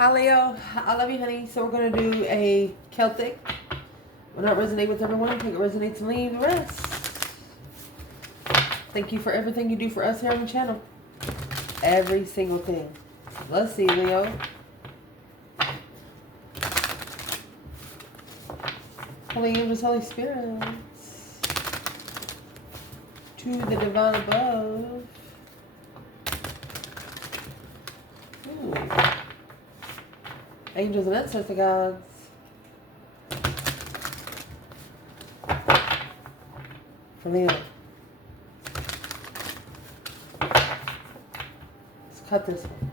Hi Leo, I love you honey. So we're going to do a Celtic. Will not resonate with everyone. I think it resonates and leave the rest. Thank you for everything you do for us here on the channel. Every single thing. Let's see, Leo. Holy angels, Holy spirits. To the divine above. Ooh. Angels and ancestor gods. For Leo. Let's cut this one.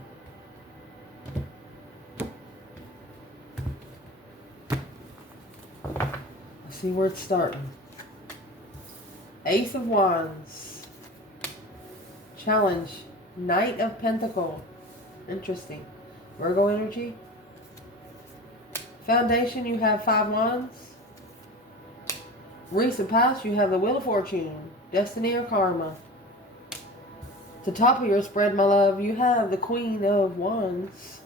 Let's see where it's starting. Ace of Wands. Challenge. Knight of Pentacle. Interesting. Virgo energy. Foundation, you have 5 Wands. Recent past, you have the Wheel of Fortune. Destiny or Karma. At the top of your spread, my love, you have the Queen of Wands.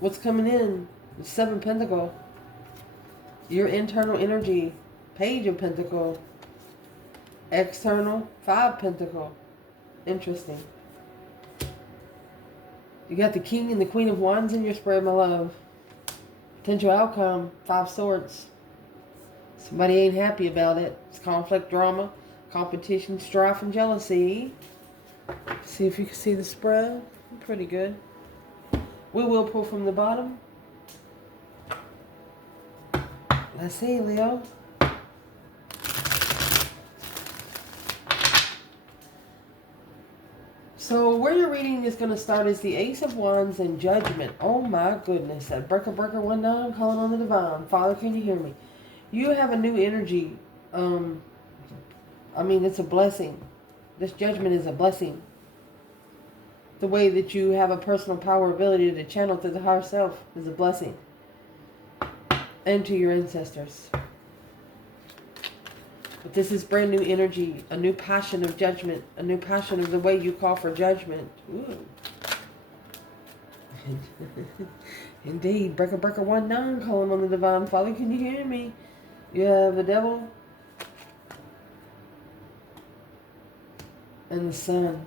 What's coming in? The 7 Pentacle. Your internal energy. Page of Pentacle. External, 5 Pentacle. Interesting. You got the King and the Queen of Wands in your spread, my love. Potential outcome, 5 Swords. Somebody ain't happy about it. It's conflict, drama, competition, strife, and jealousy. See if you can see the spread. Pretty good. We will pull from the bottom. Let's see, Leo. So where your reading is going to start is the Ace of Wands and Judgment. Oh my goodness. That breaker 1-9 calling on the divine. Father, can you hear me? You have a new energy. I mean, it's a blessing. This judgment is a blessing. The way that you have a personal power ability to channel through the higher self is a blessing. And to your ancestors. But this is brand new energy, a new passion of judgment, a new passion of the way you call for judgment. Ooh. Indeed, breaker 1-9 calling on the divine. Father, can you hear me? You have the devil and the sun.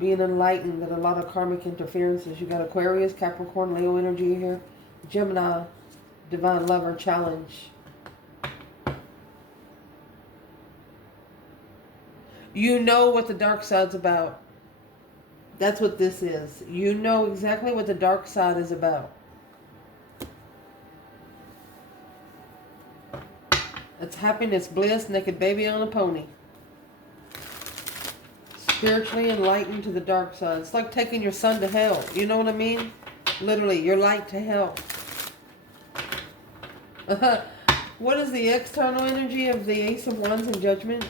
Being enlightened that a lot of karmic interferences. You got Aquarius, Capricorn, Leo energy here. Gemini, divine lover challenge. You know what the dark side's about. That's what this is. You know exactly what the dark side is about. It's happiness, bliss, naked baby on a pony. Spiritually enlightened to the dark side. It's like taking your son to hell. You know what I mean? Literally, your light to hell. What is the external energy of the Ace of Wands and Judgment?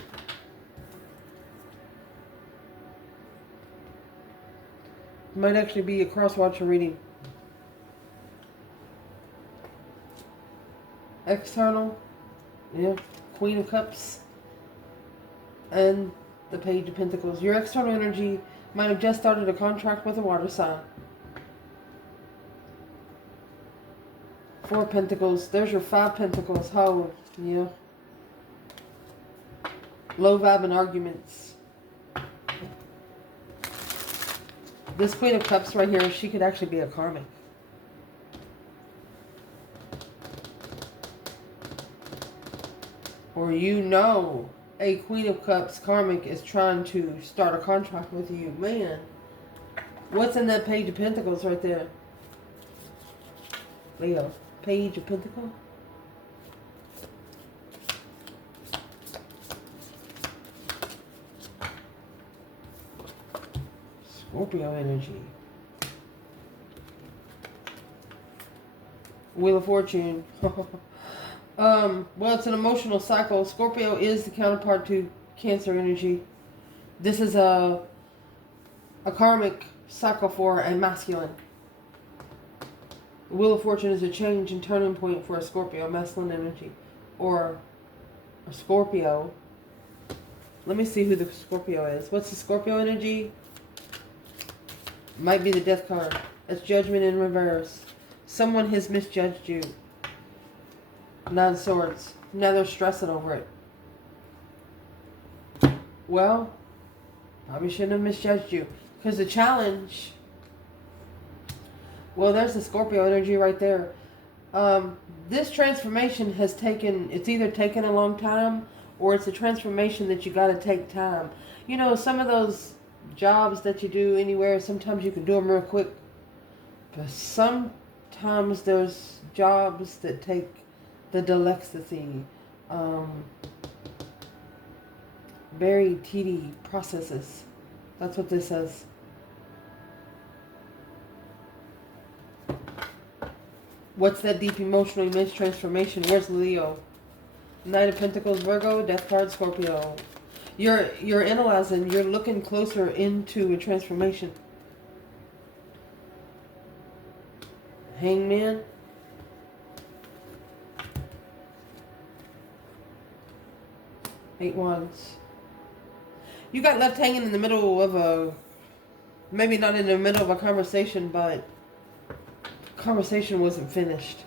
Might actually be a cross-watcher reading. External, yeah, Queen of Cups, and the Page of Pentacles. Your external energy might have just started a contract with a water sign. 4 Pentacles. There's your 5 Pentacles. Oh, yeah. Low vibe and arguments. This Queen of Cups right here, she could actually be a karmic. Or you know a Queen of Cups karmic is trying to start a contract with you. Man, what's in that Page of Pentacles right there? Leo, Page of Pentacles. Scorpio energy. Wheel of Fortune. Well, it's an emotional cycle. Scorpio is the counterpart to Cancer energy. This is a karmic cycle for a masculine. Wheel of Fortune is a change and turning point for a Scorpio, masculine energy. Or a Scorpio Let me see who the Scorpio is. What's the Scorpio energy? Might be the Death card. It's Judgment in reverse. Someone has misjudged you. 9 Swords. Now they're stressing over it. Well, probably shouldn't have misjudged you. Because the challenge... Well, there's the Scorpio energy right there. This transformation has taken... It's either taken a long time, or it's a transformation that you got to take time. You know, some of those jobs that you do anywhere, sometimes you can do them real quick. But sometimes there's jobs that take the delexity, very tedious processes. That's what this says. What's that deep emotional immense transformation? Where's Leo? Knight of Pentacles, Virgo, Death card, Scorpio. You're analyzing, you're looking closer into a transformation. Hangman. Eight Wands. You got left hanging in the middle of a, maybe not in the middle of a conversation, but conversation wasn't finished.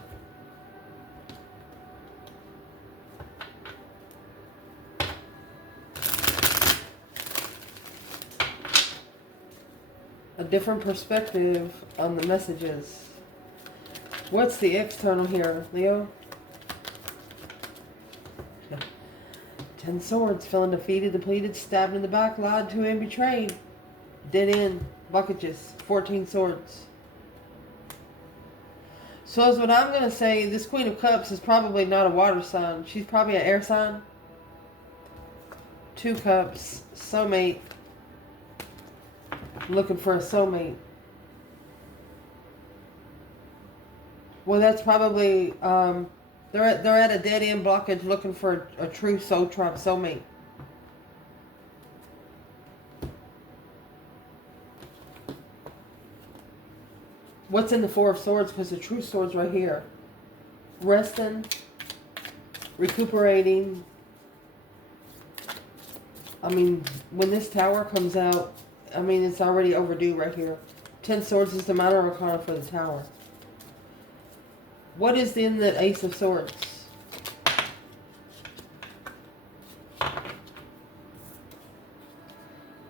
A different perspective on the messages. What's the external here, Leo? 10 Swords, feeling defeated, depleted, stabbed in the back, lied to and betrayed. Dead end, blockages, 14 Swords. So as what I'm going to say, this Queen of Cups is probably not a water sign. She's probably an air sign. 2 Cups, soulmate. Looking for a soulmate. Well, that's probably... They're at a dead end blockage looking for a true soul tribe soulmate. What's in the 4 of Swords? Because the true sword's right here. Resting. Recuperating. I mean, when this Tower comes out, I mean, it's already overdue right here. 10 Swords is the minor arcana for the Tower. What is in the Ace of Swords?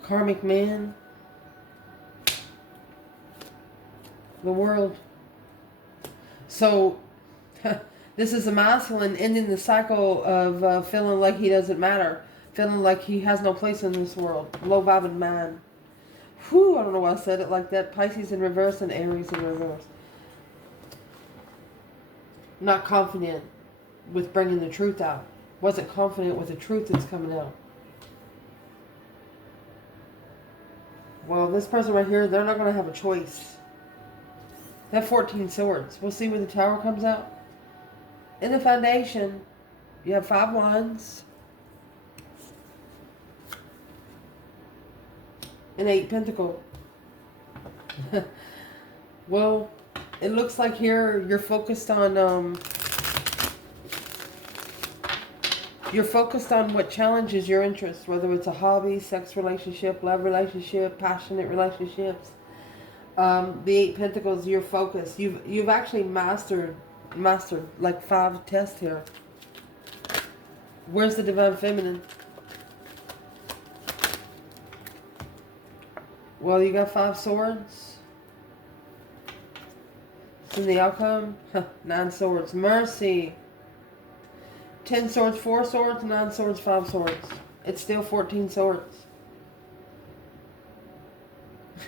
Karmic man. The world. So, this is a masculine ending the cycle of feeling like he doesn't matter. Feeling like he has no place in this world. Low vibing man. Whew, I don't know why I said it like that. Pisces in reverse and Aries in reverse. Not confident with bringing the truth out. Wasn't confident with the truth that's coming out. Well, this person right here, they're not going to have a choice. They have 14 Swords. We'll see when the Tower comes out. In the Foundation, you have 5 Wands. And 8 Pentacles. Well, it looks like here you're focused on what challenges your interest, whether it's a hobby, sex relationship, love relationship, passionate relationships. The 8 Pentacles, your focus. You've actually mastered like 5 tests here. Where's the Divine Feminine? Well, you got 5 Swords. It's in the outcome. 9 Swords. Mercy. 10 Swords, 4 Swords, 9 Swords, 5 Swords. It's still 14 Swords.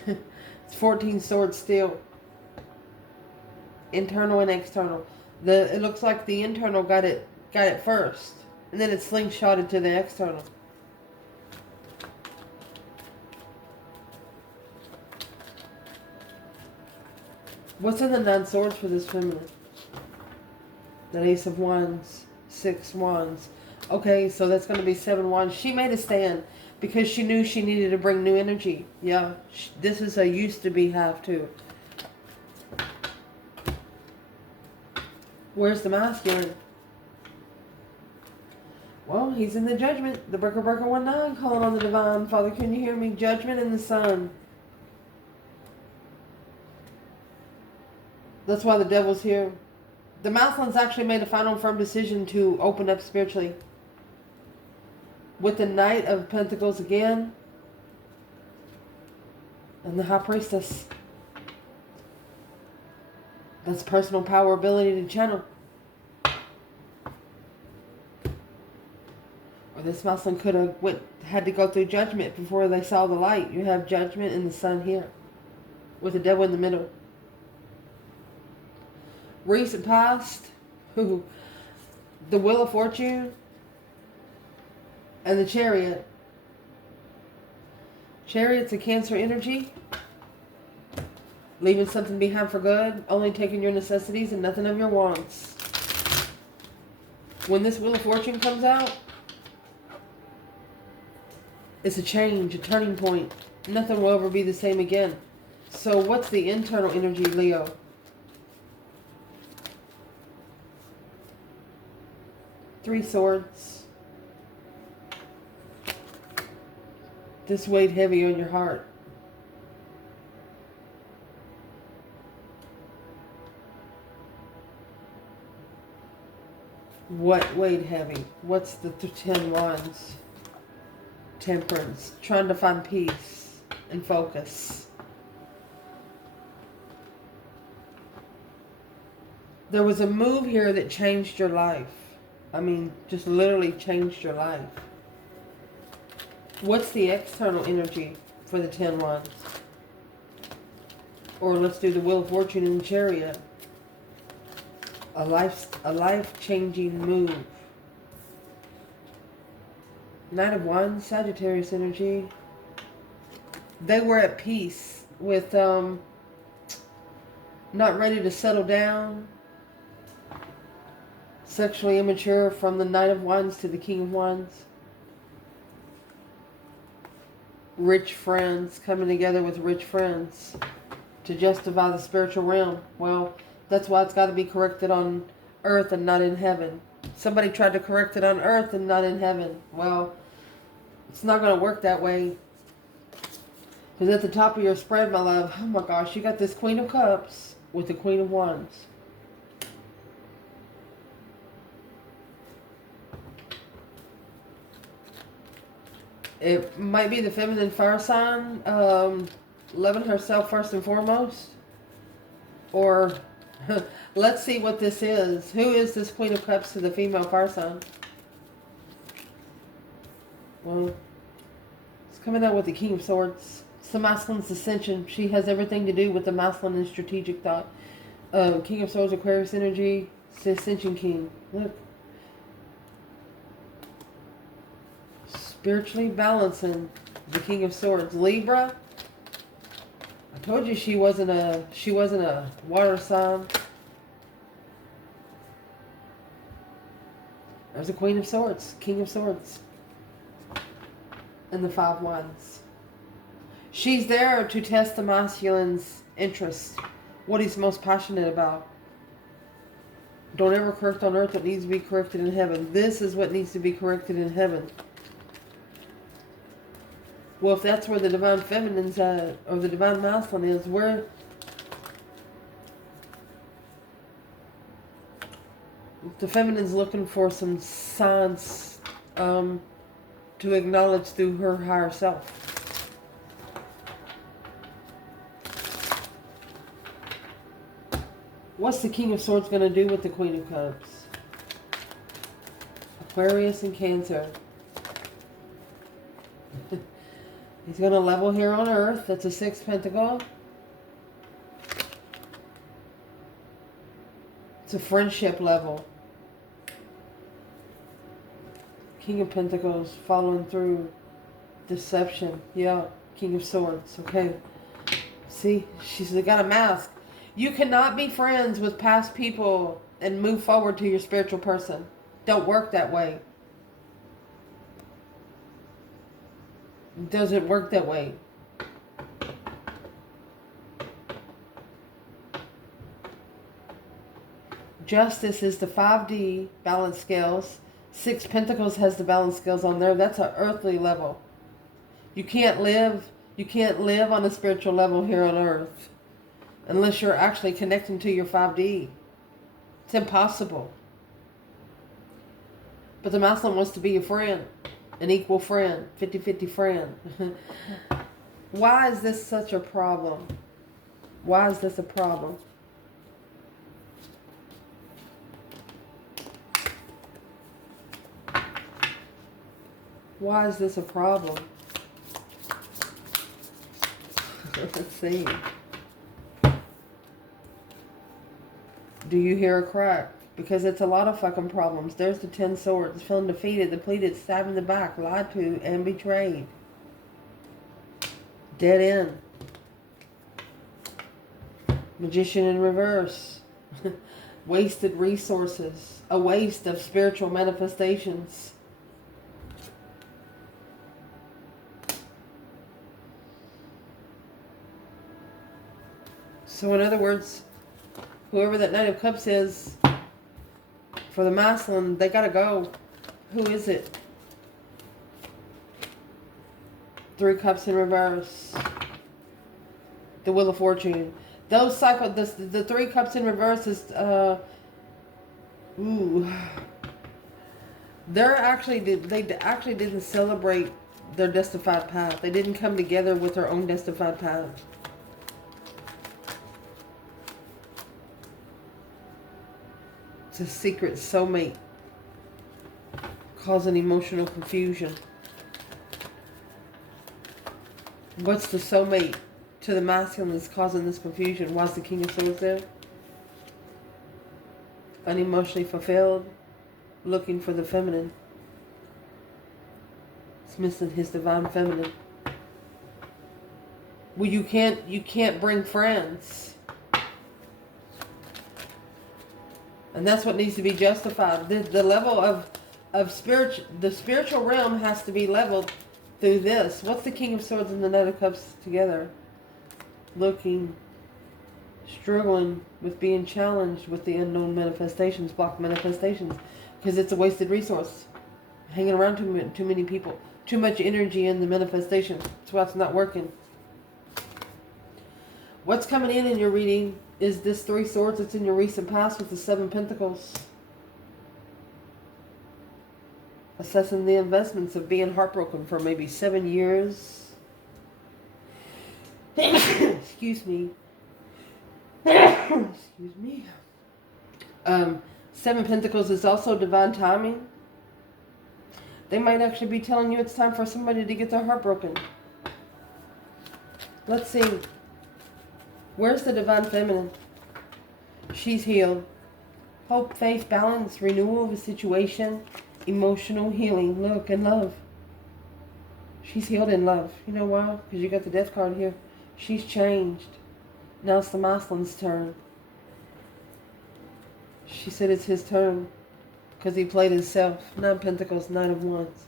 It's 14 Swords still. Internal and external. It looks like the internal got it first. And then it slingshotted to the external. What's in the 9 Swords for this feminine? The Ace of Wands, 6 Wands. Okay, so that's going to be 7 Wands. She made a stand because she knew she needed to bring new energy. Yeah, this is a used to be have too. Where's the masculine? Well, he's in the judgment. The breaker 19 calling on the divine. Father, can you hear me? Judgment in the sun. That's why the devil's here. The Maslins actually made a final firm decision to open up spiritually. With the Knight of Pentacles again. And the High Priestess. That's personal power, ability to channel. Or this Maslin could have had to go through judgment before they saw the light. You have judgment in the sun here. With the devil in the middle. Recent past. The Wheel of Fortune. And the Chariot. Chariot's a Cancer energy. Leaving something behind for good. Only taking your necessities and nothing of your wants. When this Wheel of Fortune comes out, it's a change, a turning point. Nothing will ever be the same again. So what's the internal energy, Leo? Three Swords. This weighed heavy on your heart. What weighed heavy? What's the 10 Wands? Temperance. Trying to find peace and focus. There was a move here that changed your life. I mean, just literally changed your life. What's the external energy for the 10 Wands? Or let's do the Wheel of Fortune and the Chariot. A life-changing move. Knight of Wands, Sagittarius energy. They were at peace with not ready to settle down. Sexually immature from the Knight of Wands to the King of Wands. Rich friends, coming together with rich friends to justify the spiritual realm. Well, that's why it's got to be corrected on earth and not in heaven. Somebody tried to correct it on earth and not in heaven. Well, it's not going to work that way. Because at the top of your spread, my love, oh my gosh, you got this Queen of Cups with the Queen of Wands. It might be the feminine fire sign, loving herself first and foremost. Or, let's see what this is. Who is this Queen of Cups to the female fire sign? Well, it's coming out with the King of Swords. It's the masculine's ascension. She has everything to do with the masculine and strategic thought. King of Swords, Aquarius energy. It's the Ascension King. Look. Spiritually balancing the King of Swords. Libra. I told you she wasn't a water sign. There's a Queen of Swords, King of Swords. And the 5 Wands. She's there to test the masculine's interest. What he's most passionate about. Don't ever correct on earth what needs to be corrected in heaven. This is what needs to be corrected in heaven. Well, if that's where the divine feminine's at, or the divine masculine is, where the feminine's looking for some signs to acknowledge through her higher self. What's the King of Swords going to do with the Queen of Cups? Aquarius and Cancer. He's going to level here on earth. That's a 6 pentacle. It's a friendship level. King of Pentacles following through. Deception. Yeah. King of Swords. Okay. See? She's got a mask. You cannot be friends with past people and move forward to your spiritual person. Don't work that way. It doesn't work that way. Justice is the 5D balance scales. Six Pentacles has the balance scales on there. That's an earthly level. You can't live on a spiritual level here on earth unless you're actually connecting to your 5D. It's impossible. But the masculine wants to be a friend, an equal friend, 50-50 friend. Why is this such a problem? Why is this a problem? Why is this a problem? Let's see. Do you hear a crack? Because it's a lot of fucking problems. There's the 10 swords. Feeling defeated, depleted, stabbed in the back, lied to, and betrayed. Dead end. Magician in reverse. Wasted resources. A waste of spiritual manifestations. So in other words, whoever that Knight of Cups is, for the masculine, they gotta go. Who is it? Three Cups in reverse. The Wheel of Fortune. Those cycle. The Three Cups in reverse is. They actually didn't celebrate their destined path. They didn't come together with their own destined path. It's a secret soulmate causing emotional confusion. What's the soulmate to the masculine that's causing this confusion? Why's the King of Swords there? Unemotionally fulfilled, looking for the feminine. It's missing his divine feminine. Well, you can't bring friends. And that's what needs to be justified. The level of the spiritual realm has to be leveled through this. What's the King of Swords and the Knight of Cups together? Looking, struggling with being challenged with the unknown manifestations, blocked manifestations, because it's a wasted resource. Hanging around too many people, too much energy in the manifestation. That's why it's not working. What's coming in your reading is this Three Swords that's in your recent past with the Seven Pentacles. Assessing the investments of being heartbroken for maybe 7 years. Excuse me. Excuse me. Seven Pentacles is also divine timing. They might actually be telling you it's time for somebody to get their heart broken. Let's see. Where's the divine feminine? She's healed. Hope, faith, balance, renewal of a situation, emotional healing, look, and love. She's healed in love. You know why? Because you got the death card here. She's changed. Now it's the masculine's turn. She said it's his turn because he played himself. 9 Pentacles, 9 of Wands.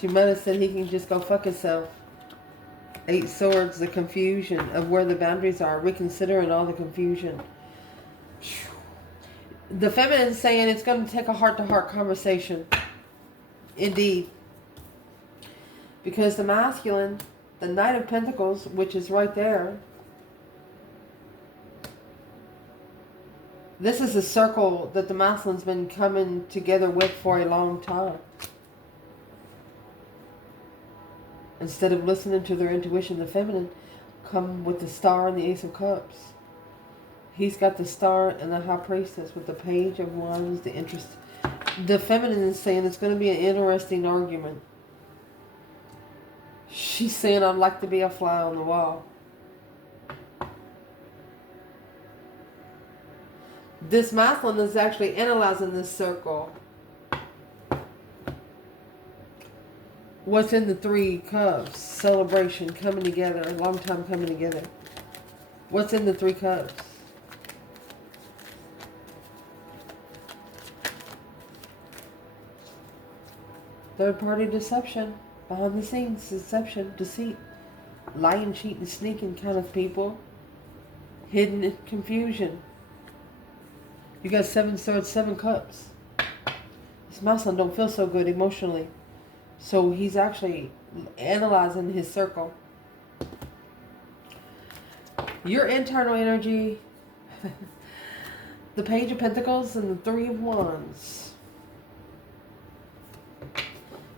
She might have said he can just go fuck himself. 8 Swords, the confusion of where the boundaries are, reconsidering all the confusion. The feminine is saying it's going to take a heart-to-heart conversation. Indeed. Because the masculine, the Knight of Pentacles, which is right there, this is a circle that the masculine's been coming together with for a long time. Instead of listening to their intuition, the feminine come with the Star and the Ace of Cups. He's got the Star and the High Priestess with the Page of Wands, the interest. The feminine is saying it's going to be an interesting argument. She's saying I'd like to be a fly on the wall. This masculine is actually analyzing this circle. What's in the 3 Cups? Celebration, coming together, a long time coming together. What's in the 3 Cups? Third party deception, behind the scenes, deception, deceit, lying, cheating, sneaking kind of people, hidden confusion. You got 7 swords, 7 cups. This masculine don't feel so good emotionally. So he's actually analyzing his circle. Your internal energy, the Page of Pentacles and the Three of Wands.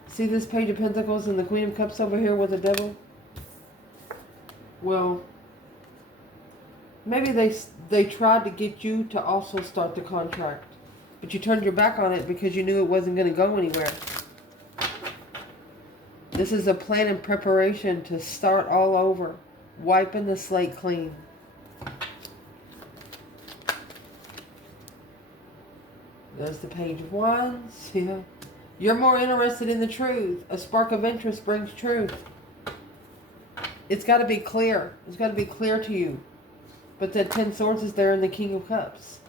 See this Page of Pentacles and the Queen of Cups over here with the Devil? Well, maybe they tried to get you to also start the contract. But you turned your back on it because you knew it wasn't going to go anywhere. This is a plan and preparation to start all over. Wiping the slate clean. There's the Page of Wands. Yeah. You're more interested in the truth. A spark of interest brings truth. It's got to be clear. It's got to be clear to you. But that 10 Swords is there in the King of Cups.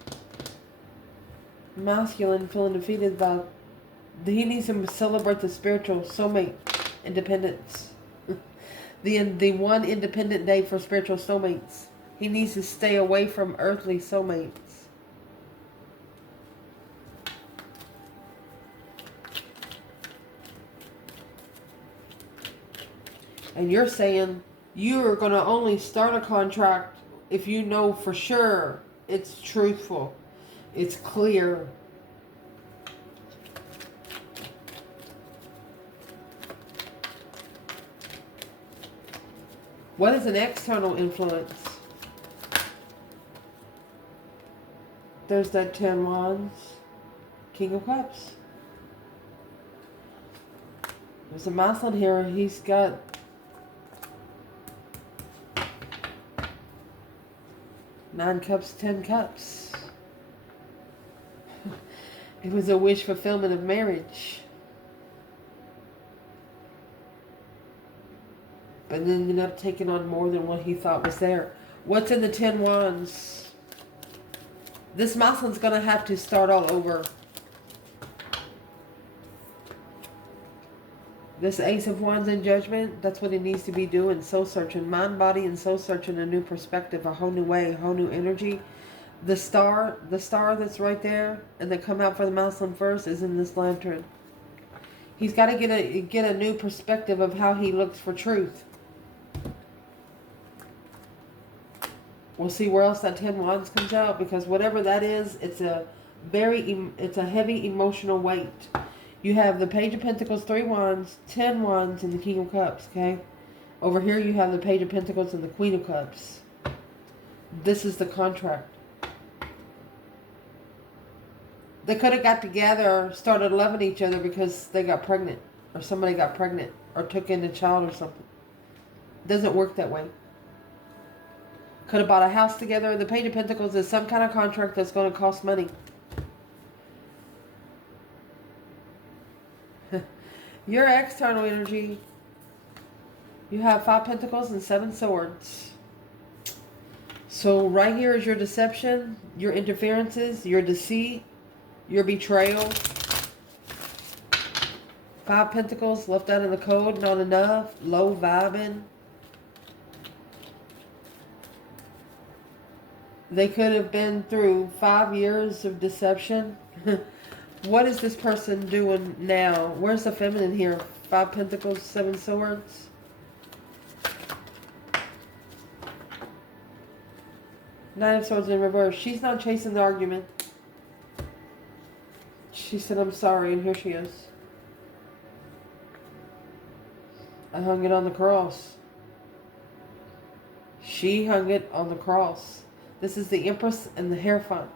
Masculine feeling defeated by... He needs to celebrate the spiritual soulmate independence. The one independent day for spiritual soulmates. He needs to stay away from earthly soulmates. And you're saying you're going to only start a contract if you know for sure it's truthful. It's clear. What is an external influence? There's that 10 Wands. King of Cups. There's a masculine here. He's got... Nine Cups, 10 Cups. It was a wish fulfillment of marriage. But then ended up taking on more than what he thought was there. What's in the 10 Wands? This masculine's going to have to start all over. This Ace of Wands in Judgment, that's what he needs to be doing. Soul searching. Mind, body, and soul searching. A new perspective. A whole new way. A whole new energy. The star that's right there and that come out for the masculine first is in this lantern. He's got to get a new perspective of how he looks for truth. We'll see where else that 10 Wands comes out, because whatever that is, it's a heavy emotional weight. You have the Page of Pentacles, 3 Wands, 10 Wands, and the King of Cups, okay? Over here you have the Page of Pentacles and the Queen of Cups. This is the contract. They could have got together, started loving each other because they got pregnant, or somebody got pregnant, or took in a child or something. Doesn't work that way. Could have bought a house together. The Page of Pentacles is some kind of contract that's going to cost money. Your external energy. You have 5 Pentacles and 7 Swords. So right here is your deception, your interferences, your deceit, your betrayal. 5 Pentacles left out of the code, not enough, low vibing. They could have been through 5 years of deception. What is this person doing now? Where's the feminine here? 5 Pentacles, 7 Swords. Nine of Swords in reverse. She's not chasing the argument. She said, I'm sorry, and here she is. I hung it on the cross. She hung it on the cross. This is the Empress and the Hierophant.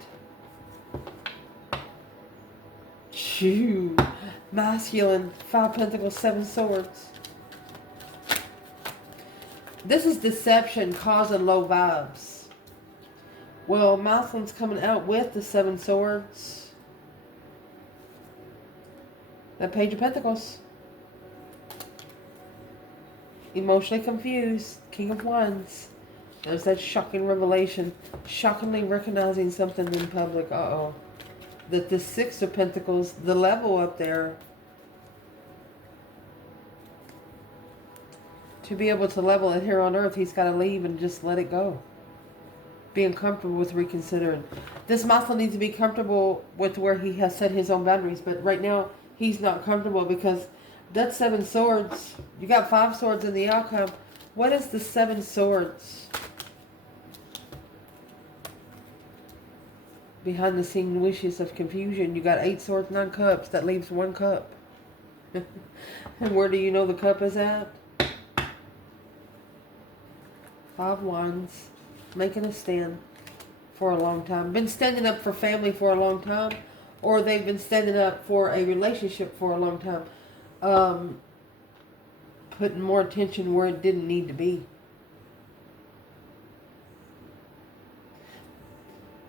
Shoo. Masculine. 5 Pentacles, 7 Swords. This is deception causing low vibes. Well, masculine's coming out with the 7 Swords. That Page of Pentacles. Emotionally confused. King of Wands. There's that shocking revelation. Shockingly recognizing something in public. Uh-oh. That the 6 of Pentacles, the level up there, to be able to level it here on earth, he's got to leave and just let it go. being comfortable with reconsidering. This masculine needs to be comfortable with where he has set his own boundaries, but right now he's not comfortable because that's 7 swords. You got 5 swords in the outcome. What is the 7 swords? Behind the scene wishes of confusion. You got 8 swords, 9 cups. That leaves 1 cup. And where do you know the cup is at? 5 wands. Making a stand for a long time. Been standing up for family for a long time. Or they've been standing up for a relationship for a long time. Putting more attention where it didn't need to be.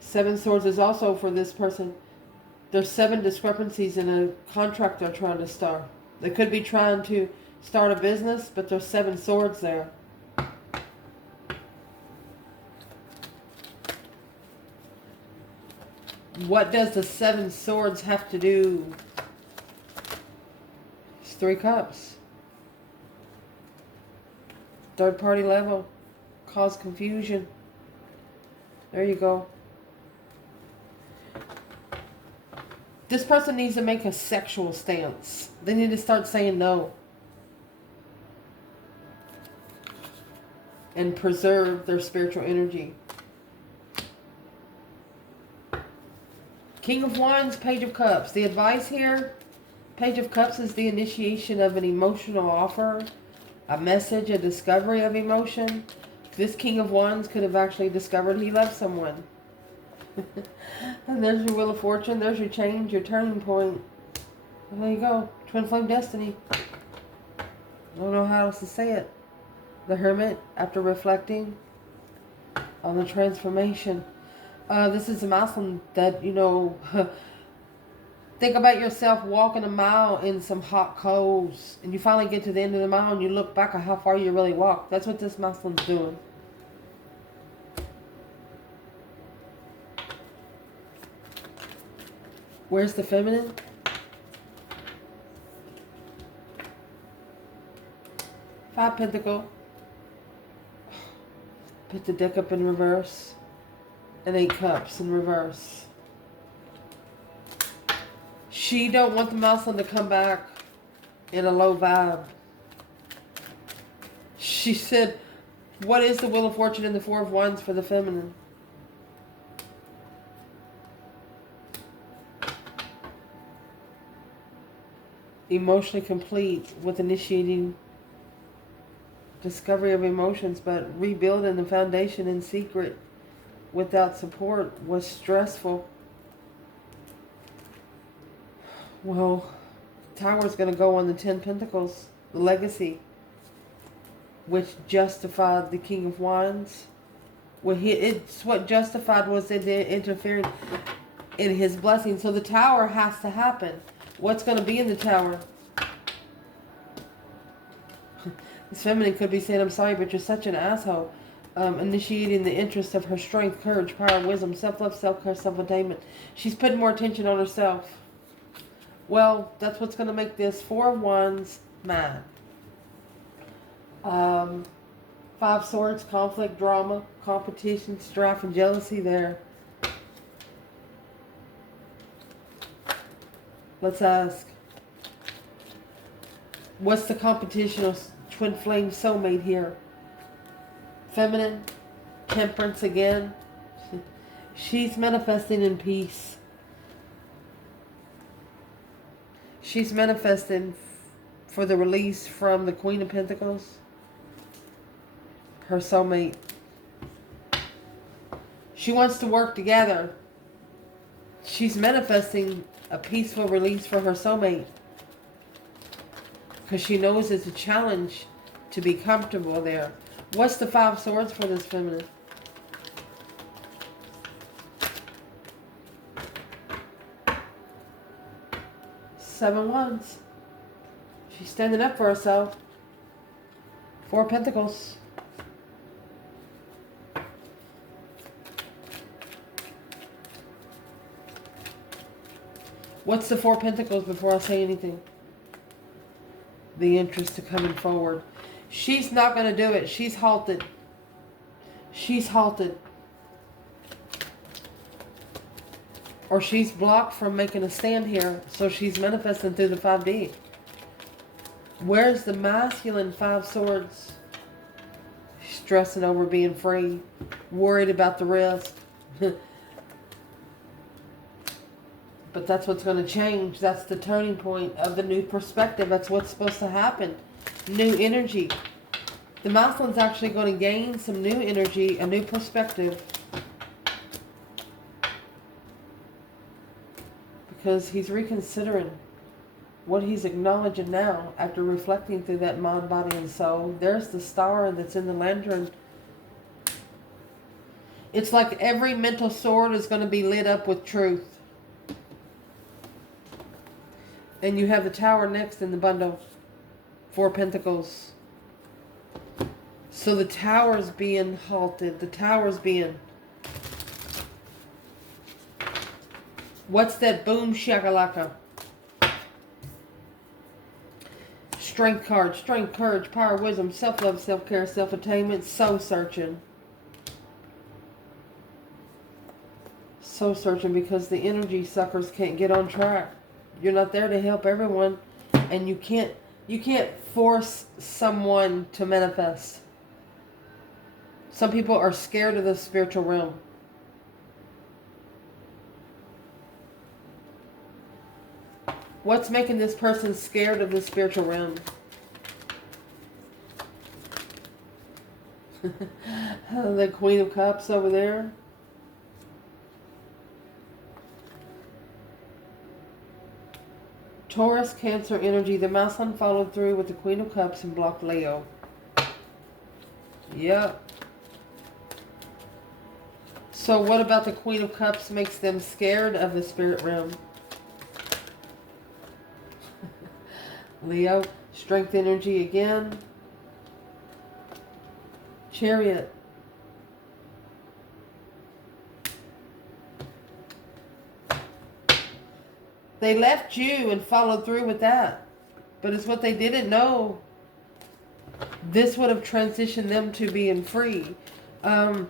7 swords is also for this person. There's 7 discrepancies in a contract they're trying to start. They could be trying to start a business, but there's 7 swords there. What does the 7 swords have to do? It's 3 cups. Third party level. Cause confusion. There you go. This person needs to make a sexual stance. They need to start saying no. And preserve their spiritual energy. King of Wands, Page of Cups. The advice here, Page of Cups is the initiation of an emotional offer, a message, a discovery of emotion. This King of Wands could have actually discovered he loved someone. And there's your Wheel of Fortune. There's your change, your turning point. Well, there you go. Twin Flame Destiny. I don't know how else to say it. The Hermit, after reflecting on the transformation. This is a masculine that, you know, think about yourself walking a mile in some hot coals. And you finally get to the end of the mile and you look back at how far you really walked. That's what this masculine's doing. Where's the feminine? Five Pentacle. Put the deck up in reverse. And 8 Cups in reverse. She don't want the masculine to come back in a low vibe. She said, what is the Wheel of Fortune and the 4 of Wands for the feminine? Emotionally complete with initiating discovery of emotions, but rebuilding the foundation in secret without support was stressful. Well, Tower's going to go on the 10 Pentacles, the legacy, which justified the King of Wands. Well, it's what justified was it interfering in his blessing. So the Tower has to happen. What's going to be in the Tower? This feminine could be saying, I'm sorry, but you're such an asshole. Initiating the interest of her strength, courage, power, wisdom, self-love, self-care, self-attainment. She's putting more attention on herself. Well, that's what's going to make this 4 of Wands mad. 5 Swords, conflict, drama, competition, strife, and jealousy there. Let's ask, what's the competition of twin flame soulmate here? Feminine, temperance again. She's manifesting in peace. She's manifesting for the release from the Queen of Pentacles. Her soulmate. She wants to work together. She's manifesting a peaceful release for her soulmate. Because she knows it's a challenge to be comfortable there. What's the 5 Swords for this feminine? Seven Wands. She's standing up for herself. 4 Pentacles. What's the 4 Pentacles before I say anything? The interest to coming forward. She's not going to do it. She's halted. She's halted. Or she's blocked from making a stand here, so she's manifesting through the 5D. Where's the masculine 5 swords? Stressing over being free, worried about the rest. But that's what's going to change. That's the turning point of the new perspective. That's what's supposed to happen. New energy. The masculine's actually going to gain some new energy, a new perspective. Because he's reconsidering what he's acknowledging now after reflecting through that mind, body, and soul. There's the star that's in the lantern. It's like every mental sword is going to be lit up with truth. And you have the tower next in the bundle. 4 pentacles. So the tower's being halted. The tower's being... What's that boom shakalaka? Strength card. Strength, courage, power, wisdom, self-love, self-care, self-attainment, soul searching. Soul searching because the energy suckers can't get on track. You're not there to help everyone, and you can't force someone to manifest. Some people are scared of the spiritual realm. What's making this person scared of the spiritual realm? The Queen of Cups over there. Taurus, Cancer energy. The masculine followed through with the Queen of Cups and blocked Leo. Yep. So what about the Queen of Cups makes them scared of the spirit realm? Leo, strength energy again. Chariot. They left you and followed through with that. But it's what they didn't know. This would have transitioned them to being free. And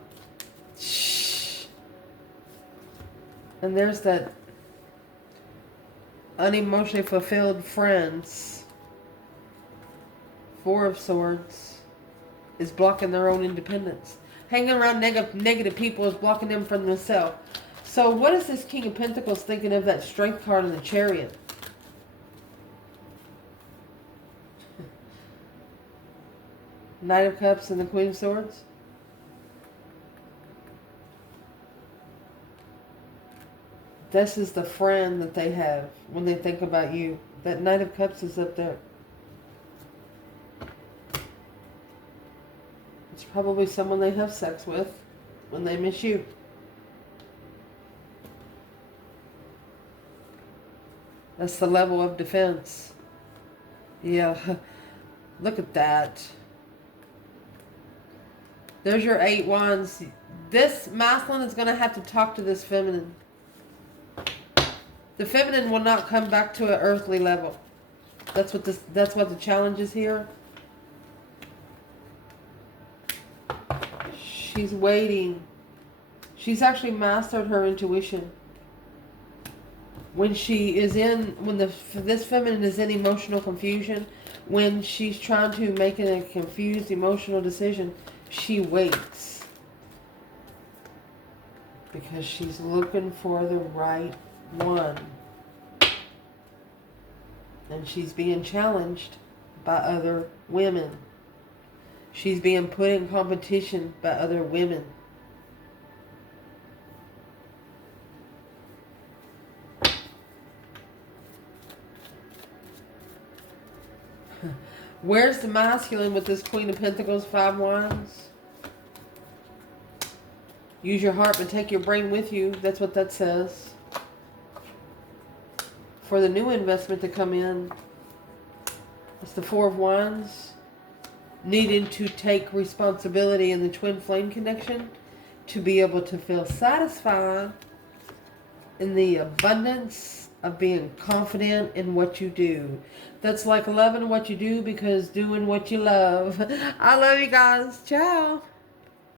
there's that unemotionally fulfilled friends. 4 of Swords is blocking their own independence. Hanging around negative people is blocking them from themselves. So what is this King of Pentacles thinking of that Strength card in the Chariot? Knight of Cups and the Queen of Swords? This is the friend that they have when they think about you. That Knight of Cups is up there. It's probably someone they have sex with when they miss you. That's the level of defense. Yeah. Look at that. There's your 8 wands. This masculine is going to have to talk to this feminine. The feminine will not come back to an earthly level. That's what the challenge is here. She's waiting. She's actually mastered her intuition. When she is this feminine is in emotional confusion, when she's trying to make a confused emotional decision, she waits. Because she's looking for the right one. And she's being challenged by other women. She's being put in competition by other women. Where's the masculine with this Queen of Pentacles, 5 wands? Use your heart, but take your brain with you. That's what that says. For the new investment to come in, it's the 4 of wands. Needing to take responsibility in the twin flame connection to be able to feel satisfied in the abundance of being confident in what you do. That's like loving what you do because doing what you love. I love you guys. Ciao.